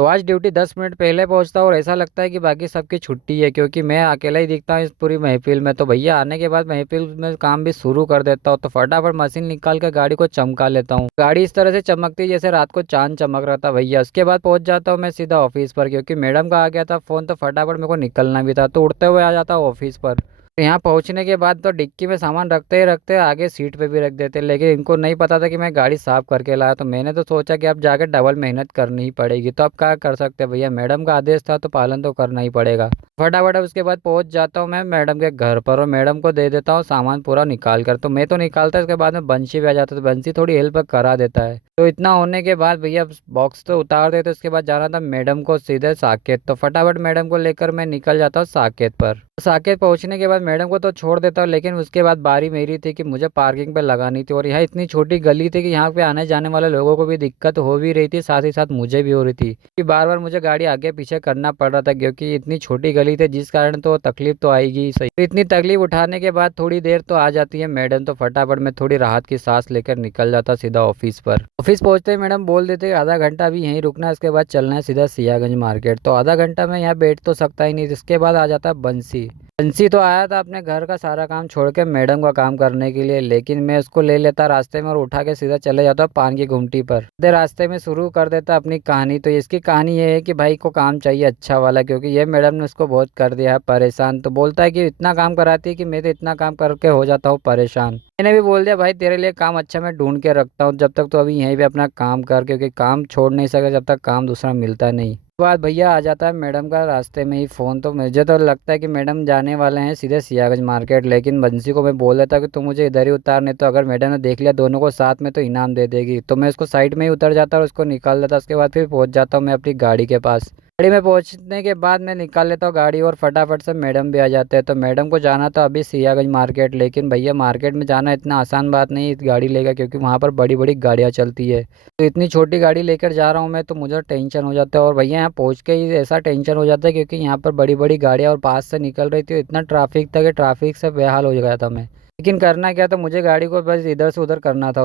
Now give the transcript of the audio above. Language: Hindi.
तो आज ड्यूटी 10 मिनट पहले पहुंचता हूँ और ऐसा लगता है कि बाकी सबकी छुट्टी है, क्योंकि मैं अकेला ही दिखता हूँ इस पूरी महफिल में। तो भैया आने के बाद महफिल में काम भी शुरू कर देता हूँ, तो फटाफट मशीन निकाल कर गाड़ी को चमका लेता हूँ। गाड़ी इस तरह से चमकती है जैसे रात को चांद चमक रहा था भैया। उसके बाद पहुंच जाता हूँ मैं सीधा ऑफिस पर, क्योंकि मैडम का आ गया था फ़ोन, तो फटाफट मेरे को निकलना भी था, तो उड़ते हुए आ जाता हूँ ऑफिस पर। यहाँ पहुंचने के बाद तो डिक्की में सामान रखते ही रखते आगे सीट पे भी रख देते, लेकिन इनको नहीं पता था कि मैं गाड़ी साफ करके लाया। तो मैंने तो सोचा कि अब जाके डबल मेहनत करनी ही पड़ेगी, तो अब क्या कर सकते हैं भैया, मैडम का आदेश था तो पालन तो करना ही पड़ेगा। फटाफट अब उसके बाद पहुंच जाता हूँ मैं मैडम के घर पर और मैडम को दे देता हूँ सामान पूरा निकाल कर। तो मैं तो निकालता, उसके बाद में बंशी भी आ जाता, तो बंशी थोड़ी हेल्प करा देता है। तो इतना होने के बाद भैया बॉक्स तो उतार देते, उसके बाद जाना था मैडम को सीधे साकेत। तो फटाफट मैडम को लेकर मैं निकल जाता हूँ साकेत पर। साकेत पहुंचने के बाद मैडम को तो छोड़ देता हूँ, लेकिन उसके बाद बारी मेरी थी कि मुझे पार्किंग पे लगानी थी। और यहाँ इतनी छोटी गली थी कि यहाँ पे आने जाने वाले लोगों को भी दिक्कत हो भी रही थी, साथ ही साथ मुझे भी हो रही थी कि बार बार मुझे गाड़ी आगे पीछे करना पड़ रहा था, क्योंकि इतनी छोटी गली थी, जिस कारण तो तकलीफ तो आएगी ही सही। तो इतनी तकलीफ उठाने के बाद थोड़ी देर तो आ जाती है मैडम, तो फटाफट मैं थोड़ी राहत की सांस लेकर निकल जाता सीधा ऑफिस पर। ऑफिस पहुंचते ही मैडम बोल देते कि आधा घंटा अभी यहीं रुकना है, उसके बाद चलना है सीधा सियागंज मार्केट। तो आधा घंटा मैं यहाँ बैठ तो सकता ही नहीं, इसके बाद आ जाता बंसी। बंसी तो आया था अपने घर का सारा काम छोड़ के मैडम का काम करने के लिए, लेकिन मैं उसको ले लेता रास्ते में और उठा के सीधा चले जाता पान की गुमटी पर। आधे रास्ते में शुरू कर देता अपनी कहानी। तो इसकी कहानी ये है कि भाई को काम चाहिए अच्छा वाला, क्योंकि ये मैडम ने उसको बहुत कर दिया है परेशान। तो बोलता है कि इतना काम कराती है कि मैं तो इतना काम करके हो जाता हूँ परेशान। मैंने भी बोल दिया भाई तेरे लिए काम अच्छा मैं ढूंढ के रखता हूँ, जब तक तो अभी यहीं पे अपना काम कर, क्योंकि काम छोड़ नहीं सकता जब तक काम दूसरा मिलता नहीं। बाद भैया आ जाता है मैडम का रास्ते में ही फ़ोन। तो मुझे तो लगता है कि मैडम जाने वाले हैं सीधे सियागंज मार्केट, लेकिन बंसी को मैं बोल देता कि तुम मुझे इधर ही उतार, नहीं तो अगर मैडम ने देख लिया दोनों को साथ में तो इनाम दे देगी। तो मैं उसको साइड में ही उतर जाता और उसको निकाल देता। उसके बाद फिर पहुंच जाता हूँ मैं अपनी गाड़ी के पास। गाड़ी में पहुंचने के बाद मैं निकाल लेता हूँ गाड़ी और फटाफट से मैडम भी आ जाते हैं। तो मैडम को जाना था अभी सियागंज मार्केट, लेकिन भैया मार्केट में जाना इतना आसान बात नहीं है इस गाड़ी लेकर, क्योंकि वहाँ पर बड़ी बड़ी गाड़ियाँ चलती है। तो इतनी छोटी गाड़ी लेकर जा रहा हूँ मैं, तो मुझे टेंशन हो जाता है। और भैया यहाँ पहुँच के ही ऐसा टेंशन हो जाता है, क्योंकि यहाँ पर बड़ी बड़ी गाड़ियाँ और पास से निकल रही थी, इतना ट्रैफिक था कि ट्रैफिक से बेहाल हो गया था मैं। लेकिन करना क्या था, मुझे गाड़ी को बस इधर से उधर करना था।